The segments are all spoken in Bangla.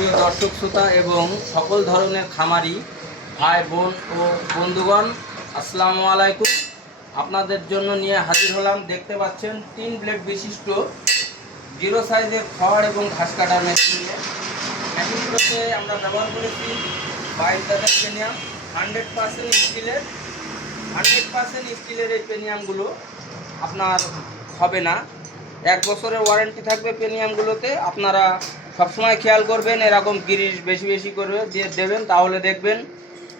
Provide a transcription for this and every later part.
সুপ্রিয় দর্শক, শ্রোতা এবং সকল ধরনের খামারি, ভাই, বোন ও বন্ধুগণ, আসসালামু আলাইকুম। আপনাদের জন্য নিয়ে হাজির হলাম, দেখতে পাচ্ছেন তিন ব্লেড বিশিষ্ট জিরো সাইজের খড় এবং ঘাস কাটার মেশিন নিয়ে। মেশিনগুলোতে আমরা ব্যবহার করেছি বাইশ হাজার পেনিয়াম হান্ড্রেড পার্সেন্ট স্টিলের হান্ড্রেড পার্সেন্ট স্টিলের এই পেনিয়ামগুলো আপনার হবে না। এক বছরের ওয়ারেন্টি থাকবে পেনিয়ামগুলোতে, আপনারা সবসময় খেয়াল করবেন এরকম গিরিশ বেশি বেশি করে দিয়ে দেবেন, তাহলে দেখবেন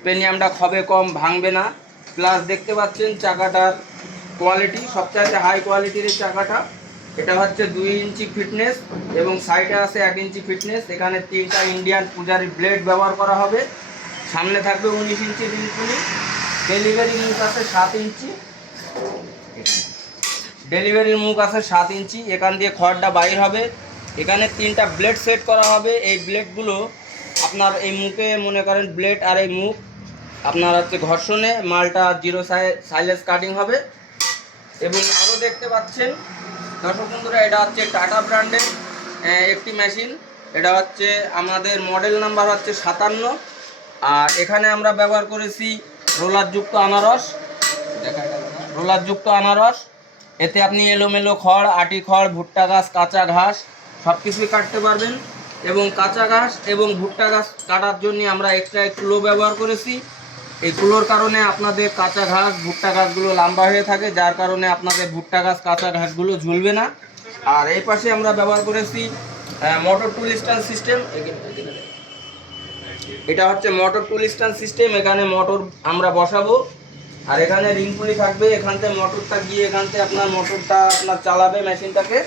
পেনিয়ামটা খবে কম, ভাঙবে না। প্লাস দেখতে পাচ্ছেন চাকাটার কোয়ালিটি সবচাইতে হাই কোয়ালিটির চাকাটা। এটা হচ্ছে দুই ইঞ্চি ফিটনেস এবং সাইডে আছে এক ইঞ্চি ফিটনেস এখানে তিনটা ইন্ডিয়ান পূজারি ব্লেড ব্যবহার করা হবে। সামনে থাকবে উনিশ ইঞ্চি রিলপুলি ডেলিভারি মুখ আছে সাত ইঞ্চি। ডেলিভারির মুখ আছে সাত ইঞ্চি। এখান দিয়ে খড়টা বাইর হবে। এখানে তিনটা ব্লেড সেট করা হবে। এই ব্লেডগুলো আপনার এই মুখে মনে করেন ব্লেড আর এই মুখ, আপনার হচ্ছে ঘর্ষণে, মালটা জিরো সাইলেস কাটিং হবে। এবং আরও দেখতে পাচ্ছেন, দর্শক বন্ধুরা, এটা হচ্ছে টাটা ব্র্যান্ডের একটি মেশিন এটা হচ্ছে আমাদের মডেল নাম্বার হচ্ছে সাতান্ন। আর এখানে আমরা ব্যবহার করেছি রোলারযুক্ত আনারস। রোলারযুক্ত আনারস। এতে আপনি এলোমেলো খড়, আটি খড়, ভুট্টা ঘাস কাঁচা ঘাস সব কিছুই কাটতে পারবেন এবং কাঁচা ঘাস এবং ভুট্টা ঘাস কাটার জন্য আমরা এক্সট্রা কুলো ব্যবহার করেছি। এই কুলোর কারণে আপনাদের কাঁচা ঘাস, ভুট্টা ঘাসগুলো লম্বা হয়ে থাকে, যার কারণে আপনাদের ভুট্টা ঘাস, কাঁচা ঘাসগুলো ঝুলবে না। আর এই পাশে আমরা ব্যবহার করেছি মোটর টুল স্ট্যান্ড সিস্টেম এটা হচ্ছে মোটর টুল স্ট্যান্ড সিস্টেম এখানে মোটর আমরা বসাবো। আর এখানে রিংপুলি থাকবে, এখান থেকে মোটরটা গিয়ে এখান থেকে আপনার মোটরটা আপনার চালাবে মেশিনটাকে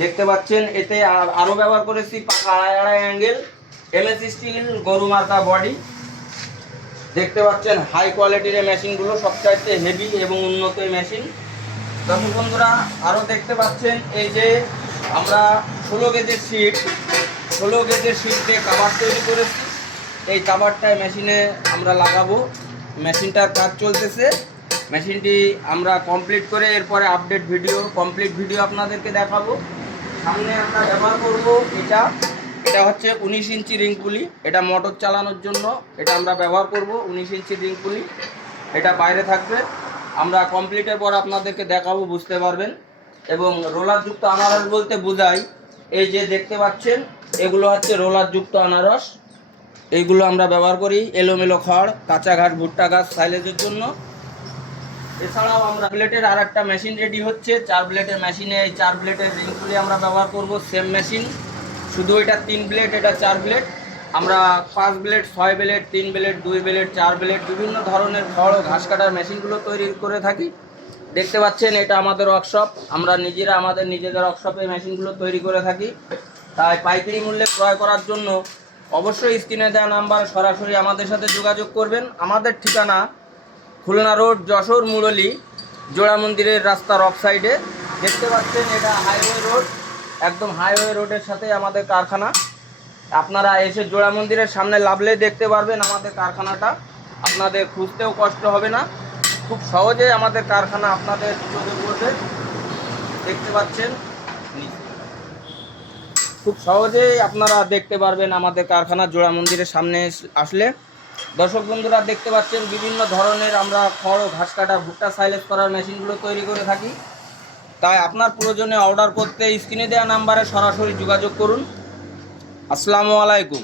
দেখতে পাচ্ছেন, এতে আর- আরও ব্যবহার করেছি আড়াই আড়াই অ্যাঙ্গেল এমএস স্টিল গরু মার্কা বডি দেখতে পাচ্ছেন হাই কোয়ালিটির এই মেশিনগুলো সবচাইতে হেভি এবং উন্নত এই মেশিন দর্শক বন্ধুরা আরও দেখতে পাচ্ছেন, এই যে আমরা ষোলো গেজের সিট ষোলো গেজের সিট দিয়ে কাভার তৈরি করেছি। এই কাভারটায় মেশিনে আমরা লাগাবো। মেশিনটার কাজ চলতেছে। মেশিনটি আমরা কমপ্লিট করে এরপরে আপডেট ভিডিও কমপ্লিট ভিডিও আপনাদেরকে দেখাবো। সামনে আমরা ব্যবহার করব এটা। এটা হচ্ছে উনিশ ইঞ্চি রিং পুলি। এটা মোটর চালানোর জন্য এটা আমরা ব্যবহার করব, উনিশ ইঞ্চি রিং পুলি। এটা বাইরে থাকবে। আমরা কমপ্লিটের পর আপনাদেরকে দেখাবো, বুঝতে পারবেন। এবং রোলারযুক্ত আনারস বলতে বোঝাই, এই যে দেখতে পাচ্ছেন, এগুলো হচ্ছে রোলারযুক্ত আনারস। এইগুলো আমরা ব্যবহার করি এলোমেলো খড়, কাঁচা ঘাট ভুট্টা গাছ সাইলেজের জন্য। এছাড়াও আমরা ব্লেডের আর একটা মেশিন রেডি হচ্ছে। চার ব্লেডের মেশিনে এই চার ব্লেডের রিংগুলি আমরা ব্যবহার করব সেম মেশিন শুধু এটা তিন ব্লেড, এটা চার ব্লেড। আমরা পাঁচ ব্লেড, ছয় ব্লেড, তিন ব্লেড, দুই ব্লেড, চার ব্লেড, বিভিন্ন ধরনের খড় ঘাস কাটার মেশিনগুলো তৈরি করে থাকি। দেখতে পাচ্ছেন, এটা আমাদের ওয়ার্কশপ আমরা নিজেরা, আমাদের নিজেদের ওয়ার্কশপে মেশিনগুলো তৈরি করে থাকি। তাই পাইকারি মূল্যে ক্রয় করার জন্য অবশ্যই স্ক্রিনে দেওয়া নাম্বার সরাসরি আমাদের সাথে যোগাযোগ করবেন। আমাদের ঠিকানা খুলনা রোড, যশোর, মুরলী, জোড়া মন্দিরের রাস্তার অফ সাইডে দেখতে পাচ্ছেন, এটা হাইওয়ে রোড একদম হাইওয়ে রোডের সাথে আমাদের কারখানা। আপনারা এসে জোড়া মন্দিরের সামনে লাভলে দেখতে পারবেন আমাদের কারখানাটা। আপনাদের খুঁজতেও কষ্ট হবে না। খুব সহজে আমাদের কারখানা আপনাদের চোখে পড়বে দেখতে পাচ্ছেন, খুব সহজেই আপনারা দেখতে পারবেন আমাদের কারখানা জোড়া মন্দিরের সামনে আসলে। দর্শক বন্ধুরা, দেখতে পাচ্ছেন বিভিন্ন ধরনের আমরা খড় ও ঘাস কাটা, ভুট্টা, সাইলেজ করার মেশিনগুলো তৈরি করে থাকি। তাই আপনার প্রয়োজনে অর্ডার করতে স্ক্রিনে দেওয়া নাম্বারে সরাসরি যোগাযোগ করুন। আসসালামু আলাইকুম।